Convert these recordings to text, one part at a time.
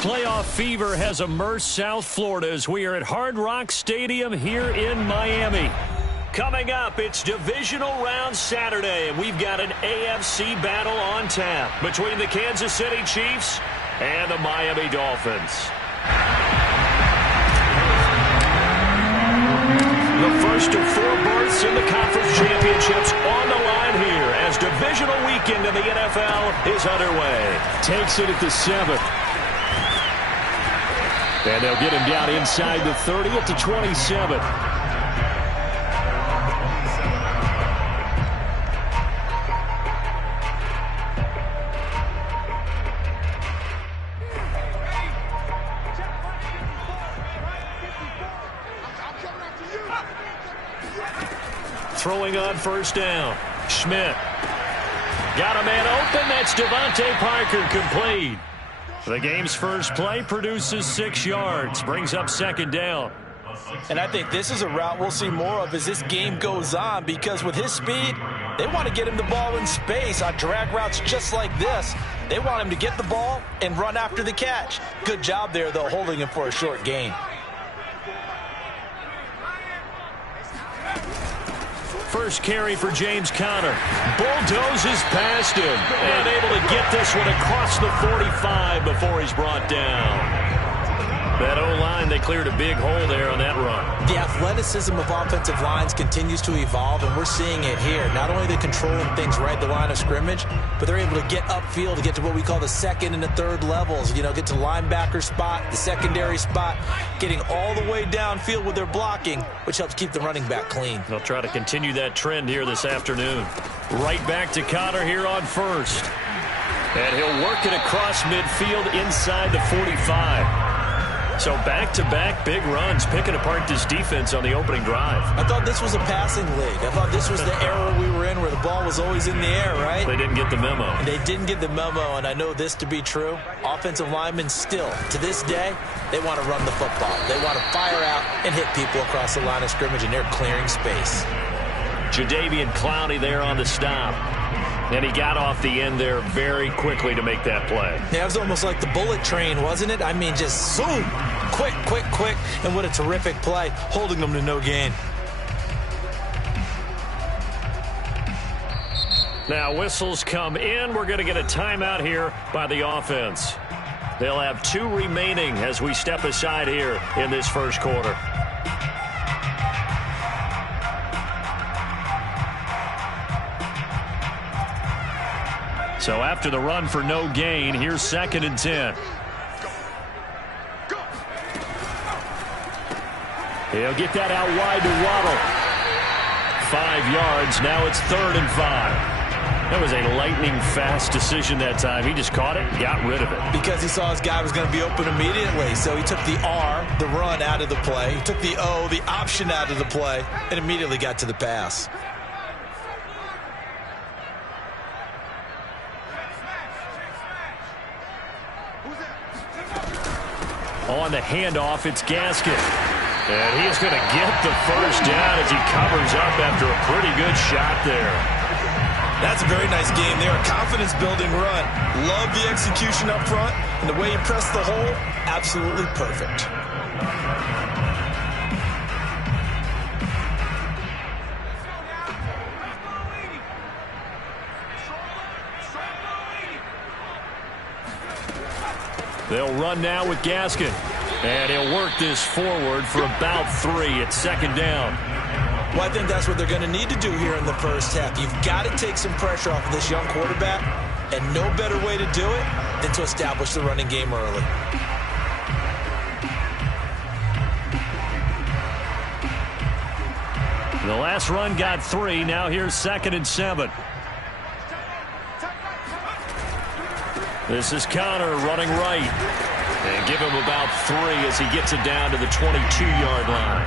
Playoff fever has immersed South Florida as we are at Hard Rock Stadium here in Miami. Coming up, it's divisional round Saturday, and we've got an AFC battle on tap between the Kansas City Chiefs and the Miami Dolphins. The first of 4 berths in the conference championships on the line here as divisional weekend in the NFL is underway. Takes it at the 7th. And they'll get him down inside the 30 at the 27. Throwing on first down. Schmidt. Got a man open. That's Devontae Parker, complete. The game's first play produces 6 yards. Brings up second down. And I think this is a route we'll see more of as this game goes on, because with his speed, they want to get him the ball in space on drag routes just like this. They want him to get the ball and run after the catch. Good job there, though, holding him for a short gain. First carry for James Conner. Bulldozes past him. And able to get this one across the 45 before he's brought down. That O-line, they cleared a big hole there on that run. The athleticism of offensive lines continues to evolve, and we're seeing it here. Not only are they controlling things right at the line of scrimmage, but they're able to get upfield to get to what we call the second and the third levels. You know, get to linebacker spot, the secondary spot, getting all the way downfield with their blocking, which helps keep the running back clean. They'll try to continue that trend here this afternoon. Right back to Conner here on first. And he'll work it across midfield inside the 45. So back-to-back big runs, picking apart this defense on the opening drive. I thought this was a passing league. I thought this was the era we were in where the ball was always in the air, right? They didn't get the memo. And they didn't get the memo, and I know this to be true. Offensive linemen still, to this day, they want to run the football. They want to fire out and hit people across the line of scrimmage, and they're clearing space. Jadeveon Clowney there on the stop. And he got off the end there very quickly to make that play. Yeah, it was almost like the bullet train, wasn't it? I mean, just zoom, quick, quick, quick. And what a terrific play, holding them to no gain. Now whistles come in. We're going to get a timeout here by the offense. They'll have 2 remaining as we step aside here in this first quarter. So after the run for no gain, here's 2nd and 10. He'll get that out wide to Waddle. 5 yards. Now it's 3rd and 5. That was a lightning-fast decision that time. He just caught it and got rid of it. Because he saw his guy was going to be open immediately. So he took the R, the run, out of the play. He took the O, the option, out of the play, and immediately got to the pass. On the handoff, it's Gaskin. And he's going to get the first down as he covers up after a pretty good shot there. That's a very nice game there. A confidence-building run. Love the execution up front. And the way he pressed the hole, absolutely perfect. They'll run now with Gaskin. And he'll work this forward for about 3 at 2nd down. Well, I think that's what they're going to need to do here in the first half. You've got to take some pressure off of this young quarterback, and no better way to do it than to establish the running game early. The last run got 3. Now here's 2nd and 7. This is Conner running right. And give him about 3 as he gets it down to the 22-yard line.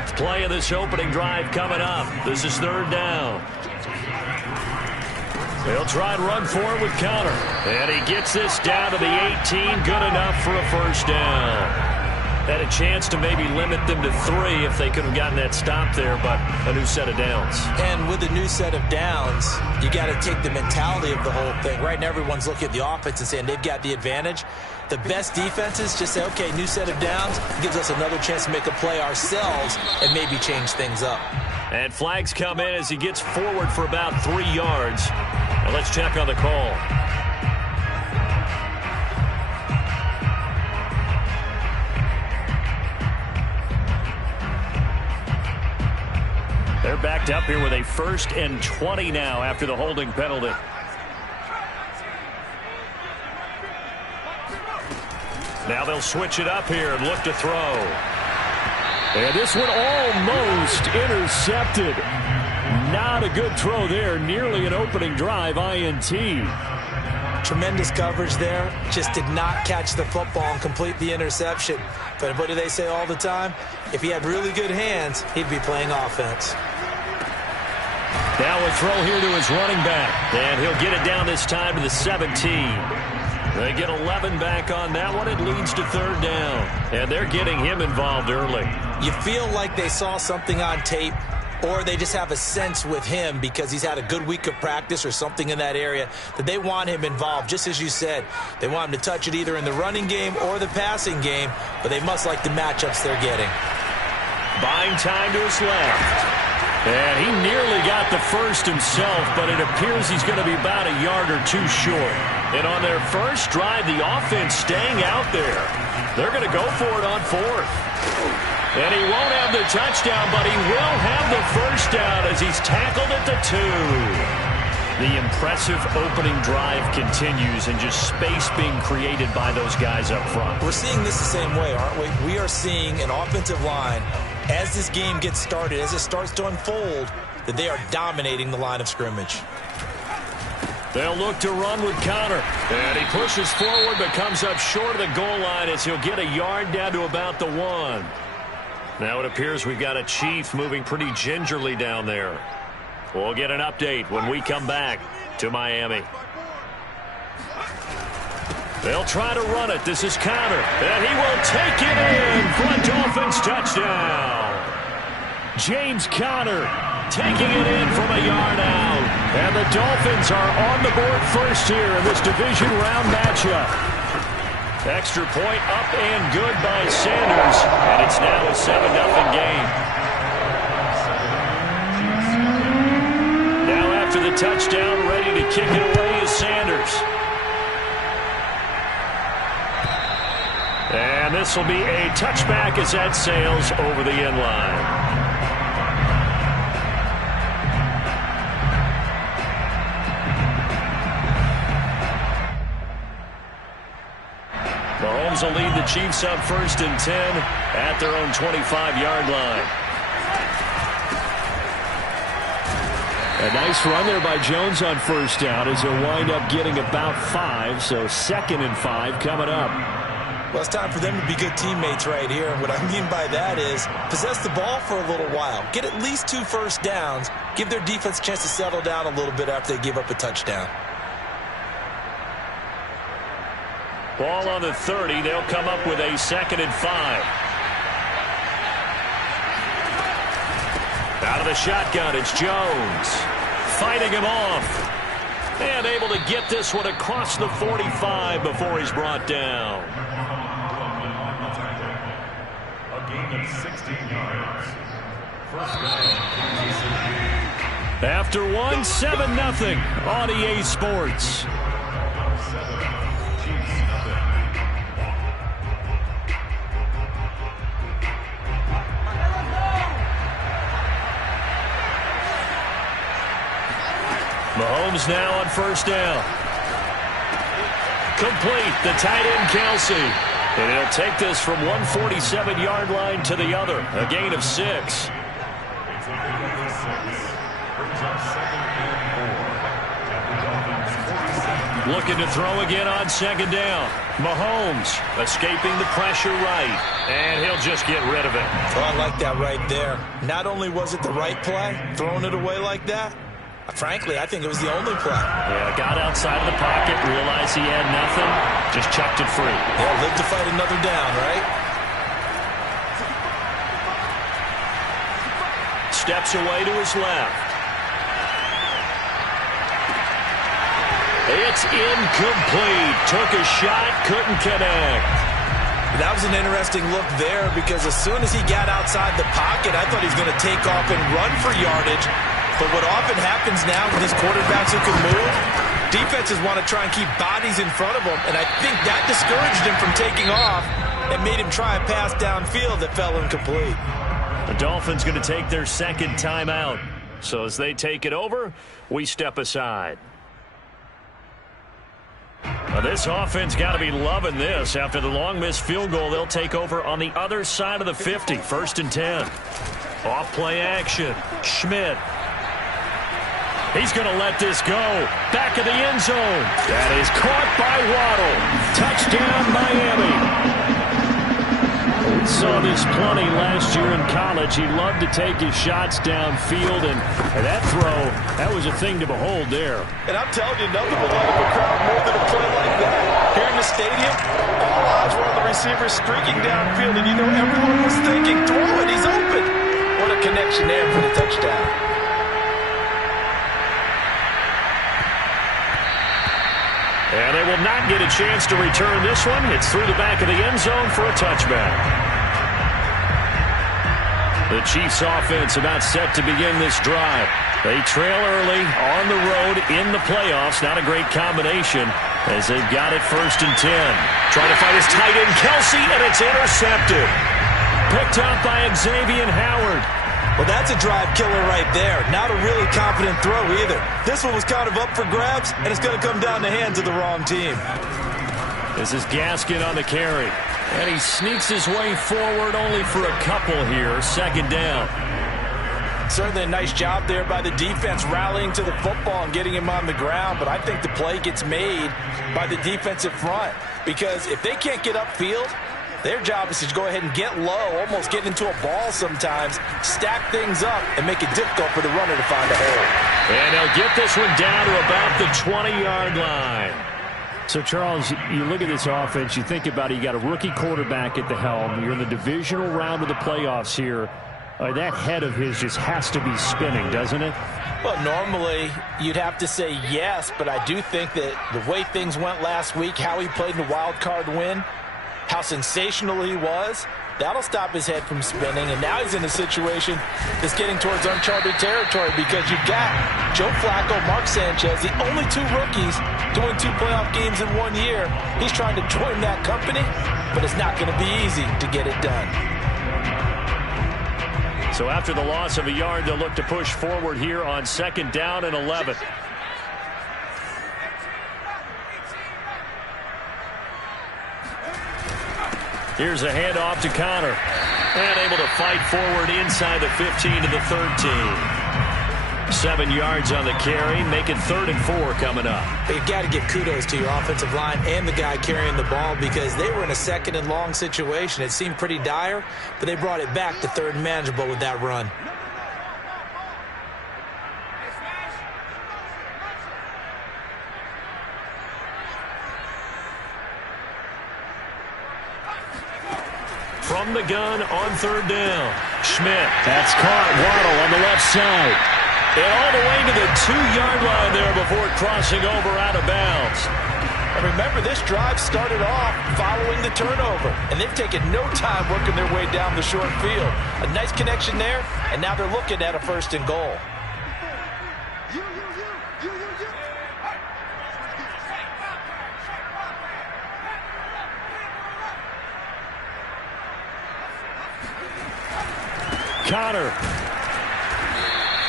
8th play of this opening drive coming up. This is 3rd down. They'll try and run for it with Conner. And he gets this down to the 18. Good enough for a first down. Had a chance to maybe limit them to 3 if they could have gotten that stop there, but a new set of downs. And with a new set of downs, you got to take the mentality of the whole thing. Right now, everyone's looking at the offense and saying they've got the advantage. The best defenses just say, okay, new set of downs, gives us another chance to make a play ourselves and maybe change things up. And flags come in as he gets forward for about 3 yards. Now let's check on the call. They're backed up here with a 1st and 20 now after the holding penalty. Now they'll switch it up here and look to throw. And this one almost intercepted. Not a good throw there. Nearly an opening drive INT. Tremendous coverage there. Just did not catch the football and complete the interception. But what do they say all the time? If he had really good hands, he'd be playing offense. Now a throw here to his running back. And he'll get it down this time to the 17. They get 11 back on that one. It leads to 3rd down. And they're getting him involved early. You feel like they saw something on tape, or they just have a sense with him because he's had a good week of practice or something in that area that they want him involved. Just as you said, they want him to touch it either in the running game or the passing game, but they must like the matchups they're getting. Buying time to his left. And he nearly got the first himself, but it appears he's going to be about a yard or 2 short. And on their first drive, the offense staying out there. They're going to go for it on 4th. And he won't have the touchdown, but he will have the first down as he's tackled at the 2. The impressive opening drive continues and just space being created by those guys up front. We're seeing this the same way, aren't we? We are seeing an offensive line, as this game gets started, as it starts to unfold, that they are dominating the line of scrimmage. They'll look to run with Connor. And he pushes forward but comes up short of the goal line as he'll get a yard down to about the 1. Now it appears we've got a Chief moving pretty gingerly down there. We'll get an update when we come back to Miami. They'll try to run it. This is Connor. And he will take it in for a Dolphins touchdown. James Conner taking it in from a yard out. And the Dolphins are on the board first here in this division round matchup. Extra point up and good by Sanders. And it's now a 7-0 game. Now after the touchdown, ready to kick it away is Sanders. And this will be a touchback as that sails over the end line. Mahomes will lead the Chiefs up 1st and 10 at their own 25-yard line. A nice run there by Jones on 1st down as he'll wind up getting about 5. So 2nd and 5 coming up. Well, it's time for them to be good teammates right here. And what I mean by that is possess the ball for a little while. Get at least 2 first downs. Give their defense a chance to settle down a little bit after they give up a touchdown. Ball on the 30. They'll come up with a 2nd and 5. Out of the shotgun, it's Jones. Fighting him off. And able to get this one across the 45 before he's brought down. A gain of 16 yards. First down. After 1, 7-0 on EA Sports. Mahomes now on 1st down. Complete, the tight end Kelsey. And he'll take this from 147-yard line to the other. A gain of 6. Looking to throw again on 2nd down. Mahomes escaping the pressure right. And he'll just get rid of it. Oh, I like that right there. Not only was it the right play, throwing it away like that, frankly, I think it was the only play. Yeah, got outside of the pocket, realized he had nothing, just chucked it free. Yeah, live to fight another down, right? steps away to his left. It's incomplete. Took a shot, couldn't connect. That was an interesting look there because as soon as he got outside the pocket, I thought he was going to take off and run for yardage. But what often happens now with these quarterbacks who can move, defenses want to try and keep bodies in front of them, and I think that discouraged him from taking off and made him try a pass downfield that fell incomplete. The Dolphins going to take their second timeout. So as they take it over, we step aside. Now this offense got to be loving this. After the long missed field goal, they'll take over on the other side of the 50. 1st and 10. Off play action. Schmidt. He's going to let this go. Back of the end zone. That is caught by Waddle. Touchdown, Miami. Saw this plenty last year in college. He loved to take his shots downfield, and that throw, that was a thing to behold there. And I'm telling you, nothing will light up a crowd more than a play like that. Here in the stadium, all eyes were on the receiver streaking downfield, and you know everyone was thinking, throw it, he's open. What a connection there for the touchdown. And they will not get a chance to return this one. It's through the back of the end zone for a touchback. The Chiefs offense about set to begin this drive. They trail early on the road in the playoffs. Not a great combination as they've got it 1st and 10. Trying to find his tight end, Kelsey, and it's intercepted. Picked up by Xavier Howard. Well, that's a drive killer right there. Not a really confident throw either. This one was kind of up for grabs, and it's going to come down the hands of the wrong team. This is Gaskin on the carry. And he sneaks his way forward only for a couple here. 2nd down. Certainly a nice job there by the defense rallying to the football and getting him on the ground. But I think the play gets made by the defensive front. Because if they can't get upfield, their job is to go ahead and get low, almost get into a ball sometimes, stack things up, and make it difficult for the runner to find a hole. And they'll get this one down to about the 20-yard line. So, Charles, you look at this offense, you think about it, you got a rookie quarterback at the helm. You're in the divisional round of the playoffs here. That head of his just has to be spinning, doesn't it? Well, normally you'd have to say yes, but I do think that the way things went last week, how he played in the wild card win, how sensational he was, that'll stop his head from spinning. And now he's in a situation that's getting towards uncharted territory because you've got Joe Flacco, Mark Sanchez, the only 2 rookies doing 2 playoff games in 1 year. He's trying to join that company, but it's not going to be easy to get it done. So after the loss of a yard, they'll look to push forward here on 2nd down and 11. Here's a handoff to Connor. And able to fight forward inside the 15 to the 13. 7 yards on the carry, make it 3rd and 4 coming up. But you've got to give kudos to your offensive line and the guy carrying the ball because they were in a 2nd and long situation. It seemed pretty dire, but they brought it back to 3rd and manageable with that run. From the gun on 3rd down. Schmidt. That's caught. Waddle on the left side. And all the way to the 2-yard line there before crossing over out of bounds. And remember, this drive started off following the turnover. And they've taken no time working their way down the short field. A nice connection there, and now they're looking at a 1st and goal. Connor.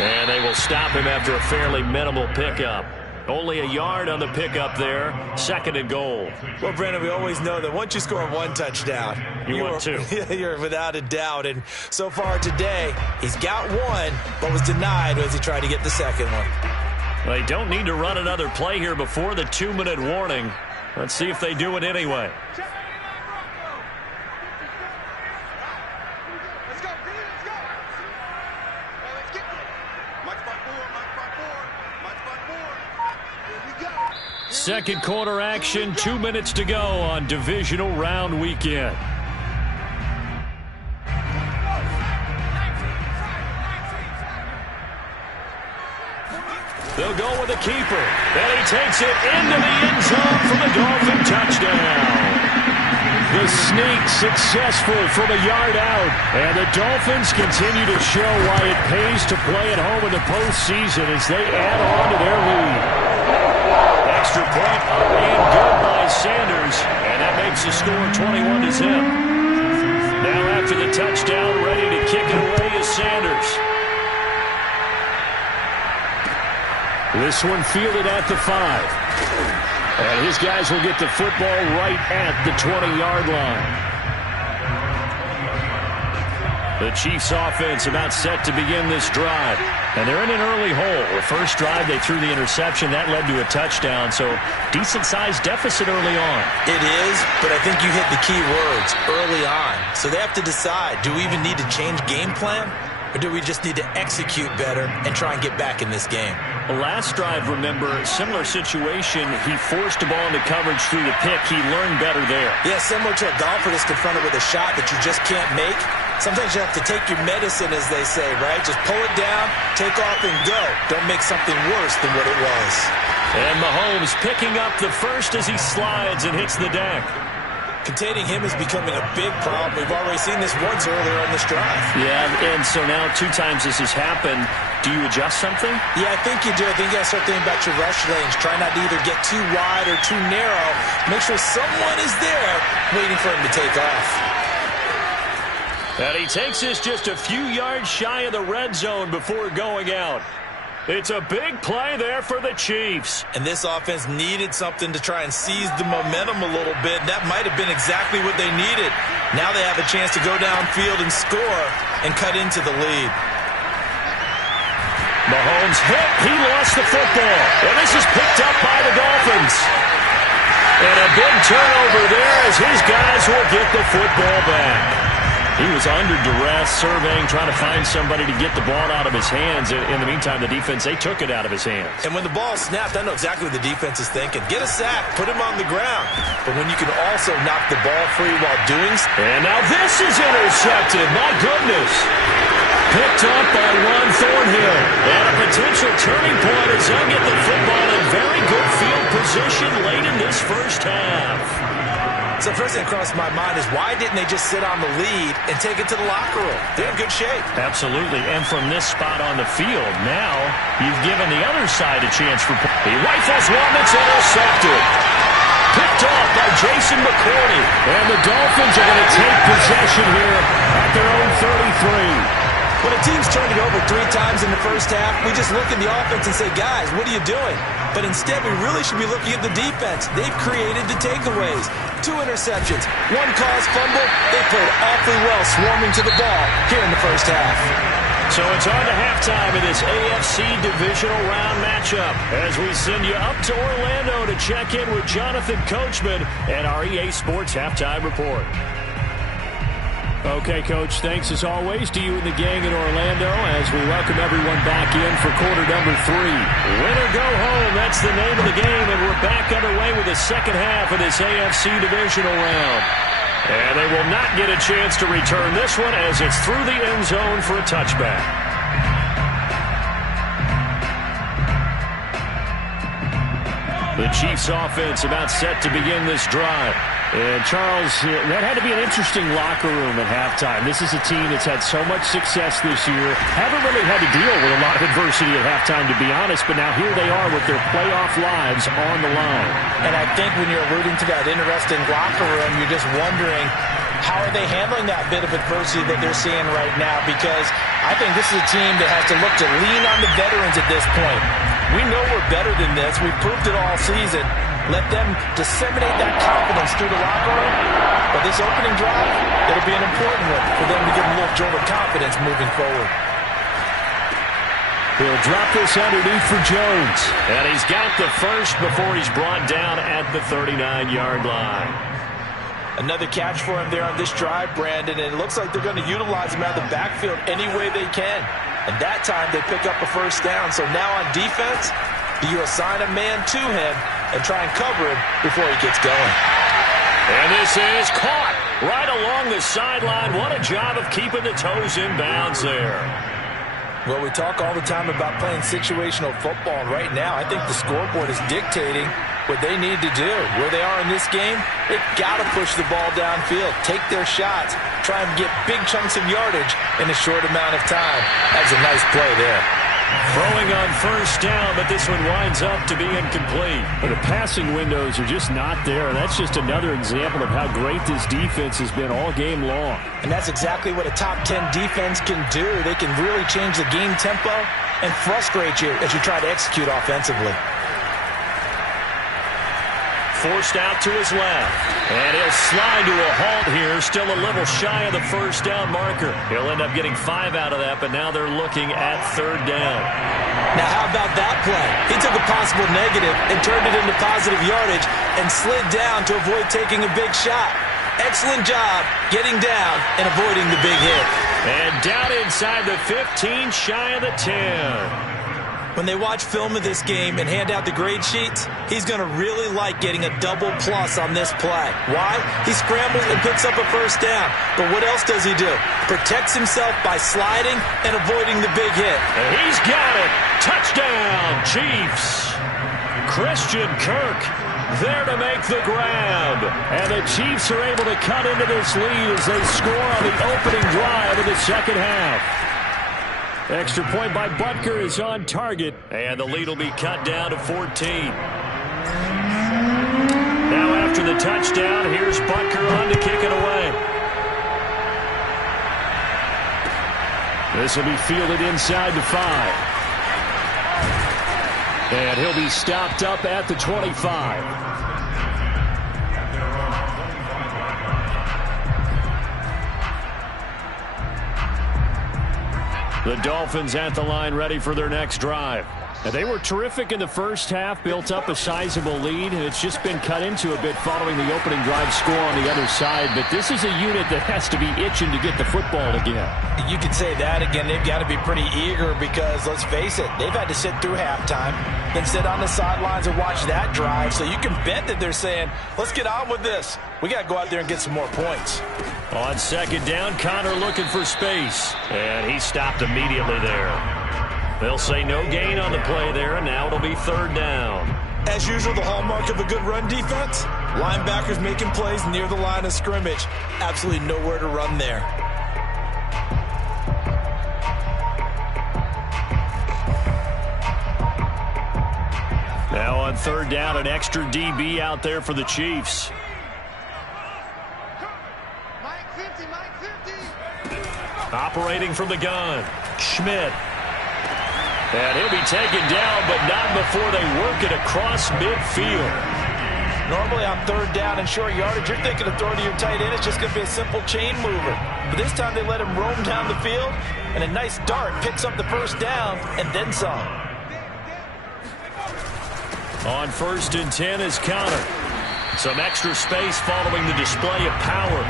And they will stop him after a fairly minimal pickup. Only a yard on the pickup there. 2nd and goal. Well, Brandon, we always know that once you score 1 touchdown, you want 2. You're without a doubt. And so far today, he's got 1, but was denied as he tried to get the 2nd one. They don't need to run another play here before the 2-minute warning. Let's see if they do it anyway. Second quarter action, 2 minutes to go on divisional round weekend. keeper. And he takes it into the end zone for the Dolphin touchdown. The sneak successful from a yard out. And the Dolphins continue to show why it pays to play at home in the postseason as they add on to their lead. Extra point made good by Sanders. And that makes the score 21-0. Now after the touchdown, ready to kick it away is Sanders. This one fielded at the 5. And his guys will get the football right at the 20-yard line. The Chiefs offense about set to begin this drive. And they're in an early hole. The first drive, they threw the interception. That led to a touchdown. So decent-sized deficit early on. It is, but I think you hit the key words, early on. So they have to decide, do we even need to change game plan? Or do we just need to execute better and try and get back in this game? The last drive, remember, similar situation. He forced the ball into coverage through the pick. He learned better there. Yeah, similar to a golfer that's confronted with a shot that you just can't make. Sometimes you have to take your medicine, as they say, right? Just pull it down, take off, and go. Don't make something worse than what it was. And Mahomes picking up the first as he slides and hits the deck. Containing him is becoming a big problem. We've already seen this once earlier on this drive. Yeah, and so now 2 times this has happened. Do you adjust something? Yeah, I think you do. I think you got to start thinking about your rush lanes. Try not to either get too wide or too narrow. Make sure someone is there waiting for him to take off. And he takes this just a few yards shy of the red zone before going out. It's a big play there for the Chiefs. And this offense needed something to try and seize the momentum a little bit. That might have been exactly what they needed. Now they have a chance to go downfield and score and cut into the lead. Mahomes hit. He lost the football. And this is picked up by the Dolphins. And a big turnover there as his guys will get the football back. He was under duress, surveying, trying to find somebody to get the ball out of his hands. In the meantime, the defense, they took it out of his hands. And when the ball snapped, I know exactly what the defense is thinking. Get a sack, put him on the ground. But when you can also knock the ball free while doing so. And now this is intercepted. My goodness. Picked up by Ron Thornhill. And a potential turning point as they'll get the football in very good field position late in this first half. So first thing that crossed my mind is why didn't they just sit on the lead and take it to the locker room? They're in good shape. Absolutely. And from this spot on the field, now you've given the other side a chance for. He rifles one that's intercepted. Picked off by Jason McCourty. And the Dolphins are going to take possession here at their own 33. When a team's turned it over 3 times in the first half, we just look at the offense and say, guys, what are you doing? But instead, we really should be looking at the defense. They've created the takeaways. 2 interceptions, 1 caused fumble. They played awfully well swarming to the ball here in the first half. So it's on to halftime in this AFC divisional round matchup as we send you up to Orlando to check in with Jonathan Coachman and our EA Sports Halftime Report. Okay, Coach, thanks as always to you and the gang in Orlando as we welcome everyone back in for quarter number 3. Win or go home, that's the name of the game, and we're back underway with the second half of this AFC divisional round. And they will not get a chance to return this one as it's through the end zone for a touchback. The Chiefs offense about set to begin this drive. And, Charles, that had to be an interesting locker room at halftime. This is a team that's had so much success this year. Haven't really had to deal with a lot of adversity at halftime, to be honest, but now here they are with their playoff lives on the line. And I think when you're alluding to that interesting locker room, you're just wondering, how are they handling that bit of adversity that they're seeing right now? Because I think this is a team that has to look to lean on the veterans at this point. We know we're better than this. We've proved it all season. Let them disseminate that confidence through the locker room. But this opening drive, it'll be an important one for them to give them a little jolt of confidence moving forward. He'll drop this underneath for Jones. And he's got the first before he's brought down at the 39-yard line. Another catch for him there on this drive, Brandon. And it looks like they're going to utilize him out of the backfield any way they can. And that time they pick up a first down. So now on defense, do you assign a man to him and try and cover him before he gets going? And this is caught right along the sideline. What a job of keeping the toes in bounds there. Well, we talk all the time about playing situational football, and right now I think the scoreboard is dictating what they need to do. Where they are in this game, they've got to push the ball downfield, take their shots, try and get big chunks of yardage in a short amount of time. That's a nice play there. Throwing on first down, but this one winds up to be incomplete. But the passing windows are just not there. That's just another example of how great this defense has been all game long. And that's exactly what a top 10 defense can do. They can really change the game tempo and frustrate you as you try to execute offensively. Forced out to his left. And he'll slide to a halt here. Still a little shy of the first down marker. He'll end up getting 5 out of that, but now they're looking at third down. Now how about that play? He took a possible negative and turned it into positive yardage and slid down to avoid taking a big shot. Excellent job getting down and avoiding the big hit. And down inside the 15, shy of the 10. When they watch film of this game and hand out the grade sheets, he's going to really like getting a double plus on this play. Why? He scrambles and picks up a first down. But what else does he do? Protects himself by sliding and avoiding the big hit. And he's got it. Touchdown, Chiefs. Christian Kirk there to make the grab. And the Chiefs are able to cut into this lead as they score on the opening drive of the second half. Extra point by Butker is on target. And the lead will be cut down to 14. Now after the touchdown, here's Butker on to kick it away. This will be fielded inside the 5. And he'll be stopped up at the 25. The Dolphins at the line ready for their next drive. And they were terrific in the first half, built up a sizable lead, and it's just been cut into a bit following the opening drive score on the other side. But this is a unit that has to be itching to get the football again. You could say that again. They've got to be pretty eager because, let's face it, they've had to sit through halftime, then sit on the sidelines and watch that drive. So you can bet that they're saying, let's get on with this. We got to go out there and get some more points. On second down, Connor looking for space. And he stopped immediately there. They'll say no gain on the play there, and now it'll be third down. As usual, the hallmark of a good run defense, linebackers making plays near the line of scrimmage. Absolutely nowhere to run there. Now on third down, an extra DB out there for the Chiefs. Operating from the gun, Schmidt. And he'll be taken down, but not before they work it across midfield. Normally on third down and short yardage, you're thinking of throwing to your tight end. It's just going to be a simple chain mover. But this time they let him roam down the field, and a nice dart picks up the first down and then some. On first and 10 is Connor. Some extra space following the display of power.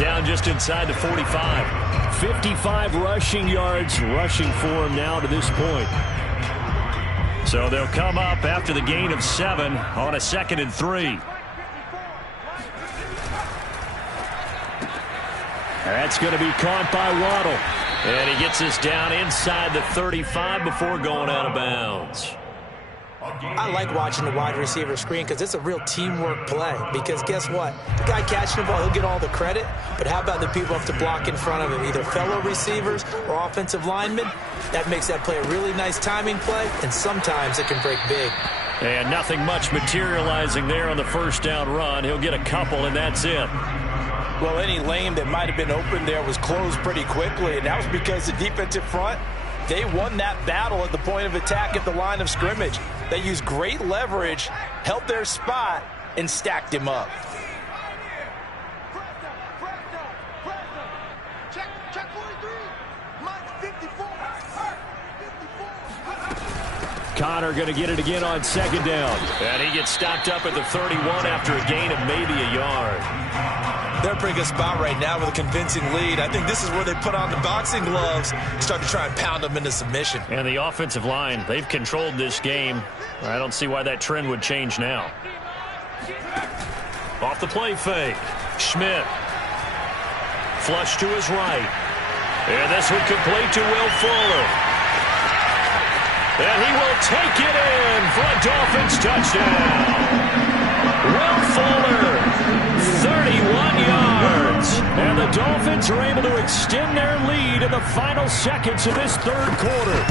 Down just inside the 45. 55 rushing yards rushing for him now to this point. So they'll come up after the gain of 7 on a 2nd and 3. That's going to be caught by Waddle. And he gets us down inside the 35 before going out of bounds. I like watching the wide receiver screen because it's a real teamwork play. Because guess what? The guy catching the ball, he'll get all the credit. But how about the people have to block in front of him, either fellow receivers or offensive linemen? That makes that play a really nice timing play, and sometimes it can break big. And nothing much materializing there on the first down run. He'll get a couple, and that's it. Well, any lane that might have been open there was closed pretty quickly, and that was because the defensive front, they won that battle at the point of attack at the line of scrimmage. They used great leverage, held their spot, and stacked him up. Connor going to get it again on second down. And he gets stopped up at the 31 after a gain of maybe a yard. They're in a pretty good spot right now with a convincing lead. I think this is where they put on the boxing gloves, start to try and pound them into submission. And the offensive line, they've controlled this game. I don't see why that trend would change now. Off the play fake. Schmidt. Flush to his right. And this one complete to Will Fuller. And he will take it in for a Dolphins touchdown. Will Fuller, 31 yards. And the Dolphins are able to extend their lead in the final seconds of this third quarter.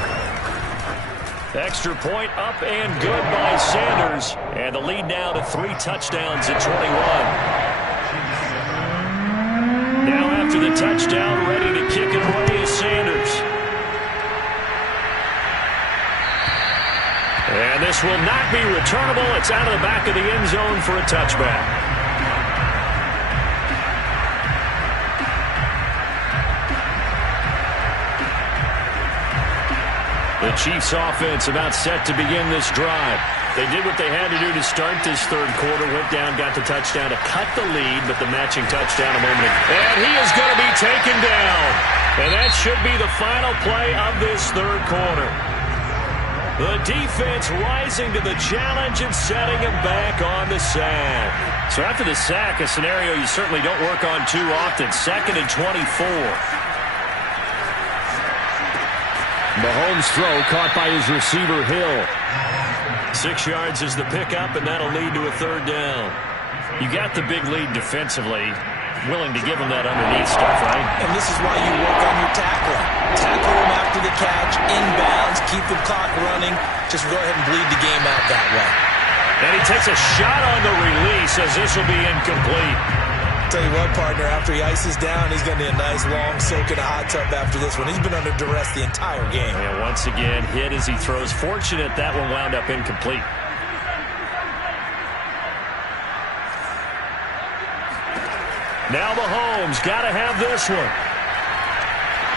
Extra point up and good by Sanders. And the lead now to 3 touchdowns at 21. Now after the touchdown, ready to kick it away is Sanders. And this will not be returnable. It's out of the back of the end zone for a touchback. The Chiefs offense about set to begin this drive. They did what they had to do to start this third quarter. Went down, got the touchdown to cut the lead, but the matching touchdown a moment ago. And he is going to be taken down. And that should be the final play of this third quarter. The defense rising to the challenge and setting him back on the sack. So after the sack, a scenario you certainly don't work on too often. 2nd and 24. Mahomes' throw caught by his receiver, Hill. 6 yards is the pickup, and that'll lead to a third down. You got the big lead defensively. Willing to give him that underneath stuff, right? And this is why you work on your tackling. Tackle him after the catch, inbounds, keep the clock running. Just go ahead and bleed the game out that way. And he takes a shot on the release as this will be incomplete. Tell you what, partner, after he ices down, he's going to need a nice long soak in a hot tub after this one. He's been under duress the entire game. And once again, hit as he throws. Fortunate that one wound up incomplete. Now Mahomes got to have this one.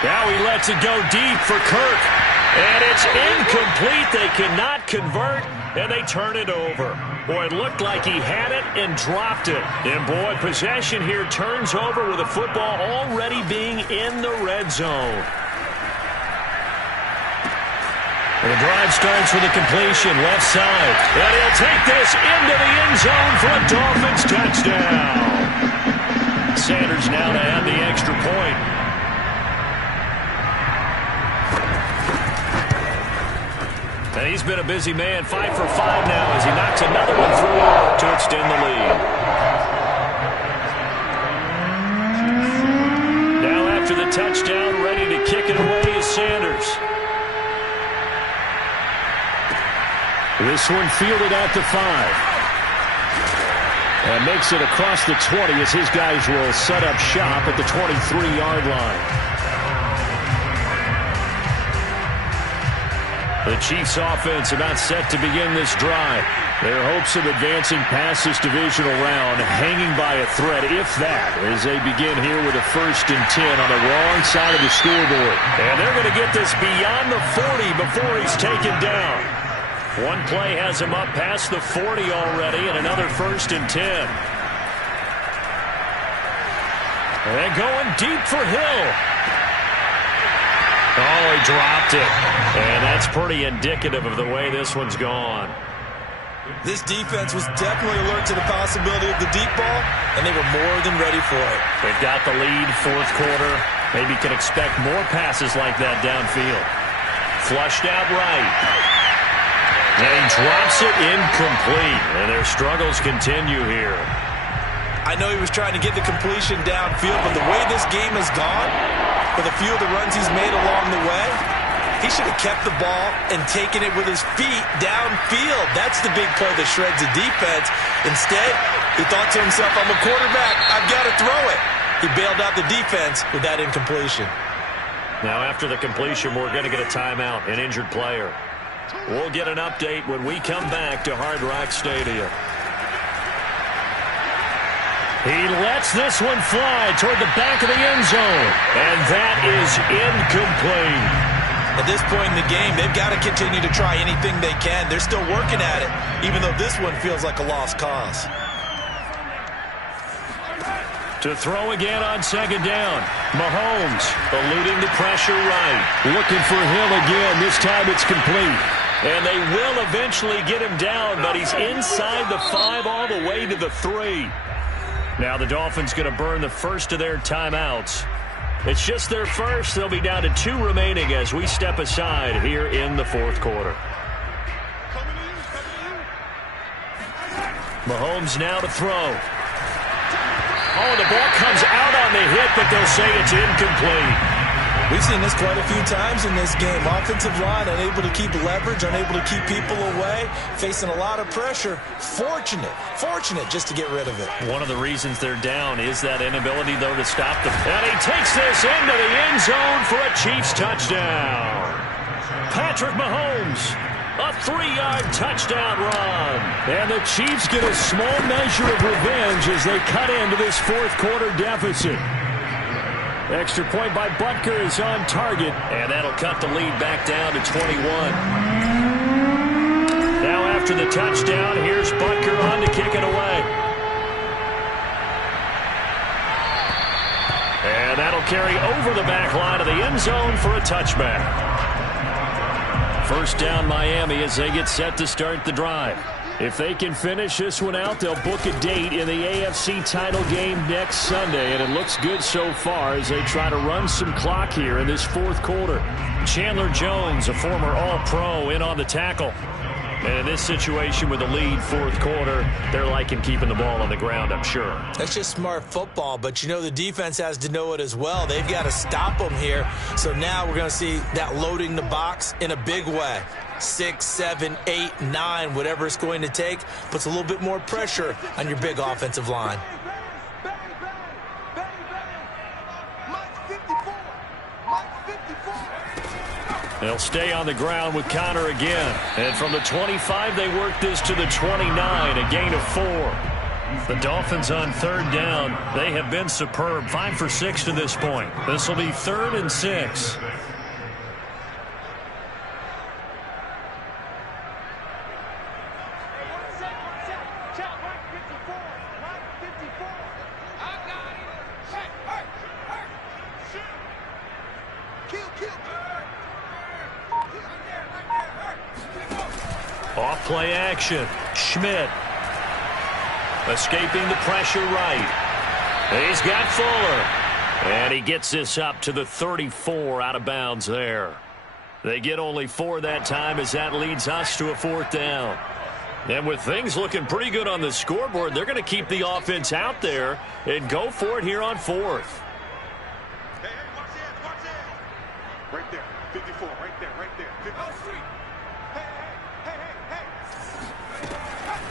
Now he lets it go deep for Kirk. And it's incomplete. They cannot convert, and they turn it over. Boy, it looked like he had it and dropped it. And, boy, possession here turns over with the football already being in the red zone. And the drive starts with a completion left side. And he'll take this into the end zone for a Dolphins touchdown. Sanders now to add the extra point. And he's been a busy man, 5 for 5 now as he knocks another one through to extend the lead. Now after the touchdown, ready to kick it away is Sanders. This one fielded at the 5. And makes it across the 20 as his guys will set up shop at the 23-yard line. The Chiefs offense about set to begin this drive. Their hopes of advancing past this divisional round hanging by a thread, if that, as they begin here with a 1st and 10 on the wrong side of the scoreboard. And they're going to get this beyond the 40 before he's taken down. One play has him up past the 40 already, and another 1st and 10. And going deep for Hill. Oh, he dropped it. And that's pretty indicative of the way this one's gone. This defense was definitely alert to the possibility of the deep ball, and they were more than ready for it. They've got the lead, 4th quarter. Maybe can expect more passes like that downfield. Flushed out right. And he drops it incomplete. And their struggles continue here. I know he was trying to get the completion downfield, but the way this game has gone, with a few of the runs he's made along the way, he should have kept the ball and taken it with his feet downfield. That's the big play that shreds the defense. Instead, he thought to himself, I'm a quarterback, I've got to throw it. He bailed out the defense with that incompletion. Now after the completion, we're going to get a timeout, an injured player. We'll get an update when we come back to Hard Rock Stadium. He lets this one fly toward the back of the end zone. And that is incomplete. At this point in the game, they've got to continue to try anything they can. They're still working at it, even though this one feels like a lost cause. To throw again on 2nd down. Mahomes eluding the pressure right. Looking for Hill again. This time it's complete. And they will eventually get him down, but he's inside the 5 all the way to the 3. Now the Dolphins going to burn the first of their timeouts. It's just their first. They'll be down to 2 remaining as we step aside here in the fourth quarter. Mahomes now to throw. Oh, the ball comes out on the hit, but they'll say it's incomplete. We've seen this quite a few times in this game. Offensive line unable to keep leverage, unable to keep people away, facing a lot of pressure. Fortunate just to get rid of it. One of the reasons they're down is that inability, though, to stop them. And he takes this into the end zone for a Chiefs touchdown. Patrick Mahomes, a 3-yard touchdown run. And the Chiefs get a small measure of revenge as they cut into this fourth quarter deficit. Extra point by Butker is on target, and that'll cut the lead back down to 21. Now after the touchdown, here's Butker on to kick it away. And that'll carry over the back line of the end zone for a touchback. First down Miami as they get set to start the drive. If they can finish this one out, they'll book a date in the AFC title game next Sunday, and it looks good so far as they try to run some clock here in this fourth quarter. Chandler Jones, a former All-Pro, in on the tackle. And in this situation with the lead fourth quarter, they're liking keeping the ball on the ground, I'm sure. That's just smart football, but you know the defense has to know it as well. They've got to stop them here. So now we're going to see that loading the box in a big way. 6, 7, 8, 9, whatever it's going to take, puts a little bit more pressure on your big offensive line. They'll stay on the ground with Connor again. And from the 25, they work this to the 29, a gain of 4. The Dolphins on third down. They have been superb, 5 for 6 to this point. This will be 3rd and 6. Off play action. Schmidt. Escaping the pressure right. He's got Fuller. And he gets this up to the 34 out of bounds there. They get only 4 that time as that leads us to a 4th down. And with things looking pretty good on the scoreboard, they're going to keep the offense out there and go for it here on 4th. Hey, watch it. Right there. 54, right there. 53.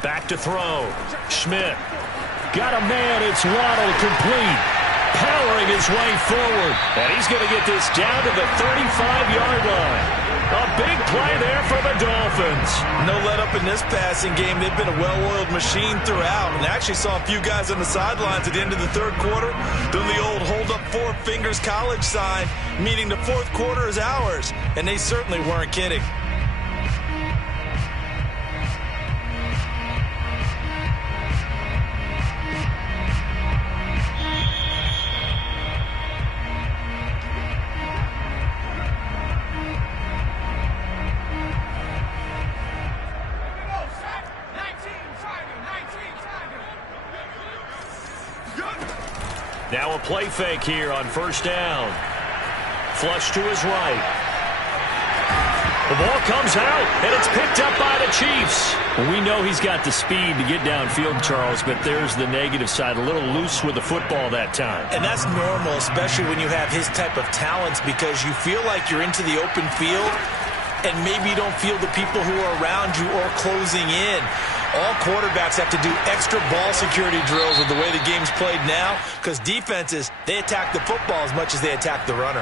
Back to throw. Schmidt. Got a man. It's Waddle complete. Powering his way forward. And he's going to get this down to the 35-yard line. A big play there for the Dolphins. No let up in this passing game. They've been a well-oiled machine throughout. And I actually saw a few guys on the sidelines at the end of the third quarter doing the old hold up 4 fingers college sign, meaning the fourth quarter is ours. And they certainly weren't kidding. Now a play fake here on first down. Flush to his right. The ball comes out, and it's picked up by the Chiefs. Well, we know he's got the speed to get downfield, Charles, but there's the negative side. A little loose with the football that time. And that's normal, especially when you have his type of talents, because you feel like you're into the open field, and maybe you don't feel the people who are around you or closing in. All quarterbacks have to do extra ball security drills with the way the game's played now, because defenses, they attack the football as much as they attack the runner.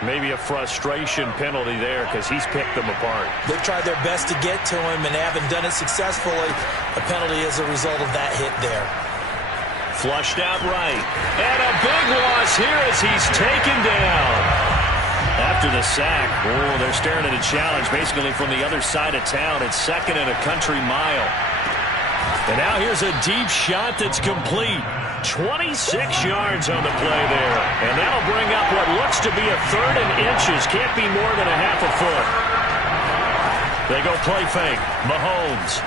Maybe a frustration penalty there because he's picked them apart. They've tried their best to get to him and haven't done it successfully. A penalty as a result of that hit there. Flushed out right. And a big loss here as he's taken down. After the sack, they're staring at a challenge basically from the other side of town. It's 2nd and a country mile. And now here's a deep shot that's complete. 26 yards on the play there. And that'll bring up what looks to be a 3rd and inches. Can't be more than a half a foot. They go play fake. Mahomes.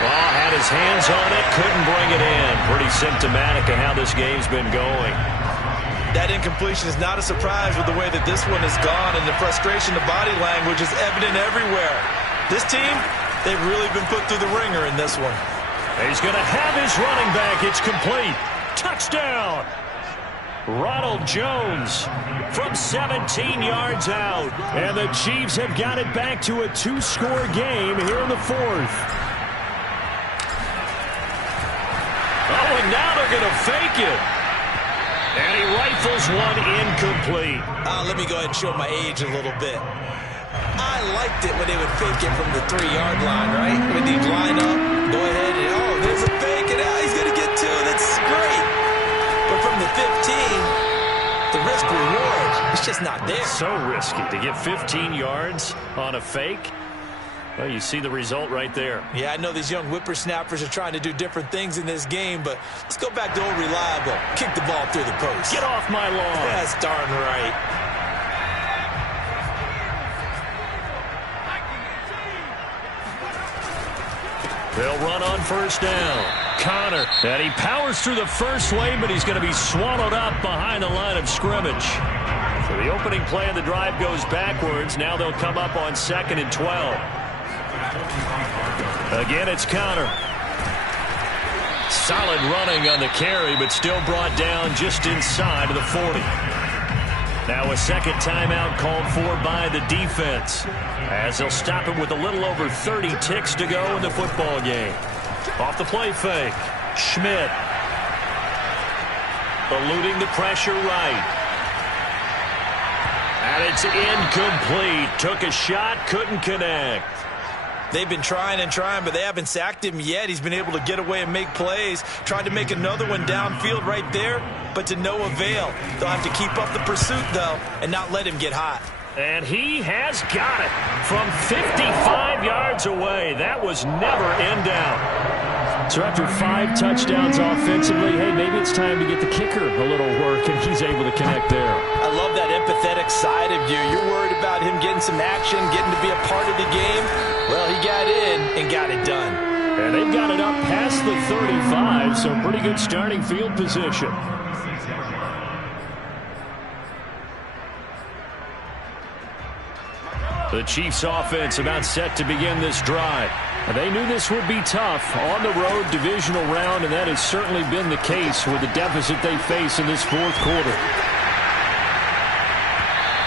Oh, got his hands on it, couldn't bring it in. Pretty symptomatic of how this game's been going. That incompletion is not a surprise with the way that this one has gone, and the frustration, the body language is evident everywhere. This team, they've really been put through the ringer in this one. He's going to have his running back. It's complete. Touchdown. Ronald Jones from 17 yards out. And the Chiefs have got it back to a 2-score game here in the 4th. Oh, and now they're going to fake it. And he rifles one incomplete. Let me go ahead and show my age a little bit. I liked it when they would fake it from the 3-yard line, right? When they'd line up, go ahead and, oh, there's a fake, and he's going to get 2. That's great. But from the 15, the risk-reward, it's just not there. So risky to get 15 yards on a fake. Well, you see the result right there. Yeah, I know these young whippersnappers are trying to do different things in this game, but let's go back to old reliable. Kick the ball through the post. Get off my lawn. That's darn right. They'll run on first down. Connor, and he powers through the first lane, but he's going to be swallowed up behind the line of scrimmage. So the opening play of the drive goes backwards. Now they'll come up on 2nd and 12. Again, it's Connor. Solid running on the carry, but still brought down just inside of the 40. Now a second timeout called for by the defense, as they'll stop it with a little over 30 ticks to go in the football game. Off the play fake, Schmidt. Eluding the pressure right. And it's incomplete. Took a shot, couldn't connect. They've been trying and trying, but they haven't sacked him yet. He's been able to get away and make plays. Tried to make another one downfield right there, but to no avail. They'll have to keep up the pursuit, though, and not let him get hot. And he has got it from 55 yards away. That was never in doubt. So after 5 touchdowns offensively, hey, maybe it's time to get the kicker a little work, and he's able to connect there. I love that empathetic side of you. You're worried about him getting some action, getting to be a part of the game. Well, he got in and got it done. And they've got it up past the 35, so pretty good starting field position. The Chiefs offense about set to begin this drive. And they knew this would be tough on the road divisional round, and that has certainly been the case with the deficit they face in this 4th quarter.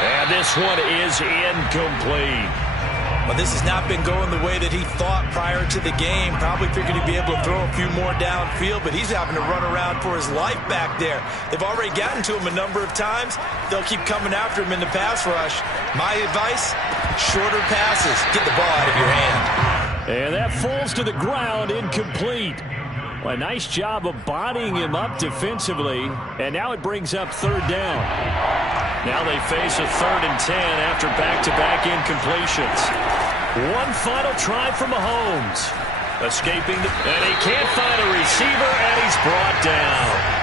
And this one is incomplete. Well, this has not been going the way that he thought prior to the game. Probably figured he'd be able to throw a few more downfield, but he's having to run around for his life back there. They've already gotten to him a number of times. They'll keep coming after him in the pass rush. My advice, shorter passes. Get the ball out of your hand. And that falls to the ground, incomplete. Well, a nice job of bodying him up defensively, and now it brings up 3rd down. Now they face a 3rd and 10 after back-to-back incompletions. One final try from Mahomes. Escaping and he can't find a receiver, and he's brought down.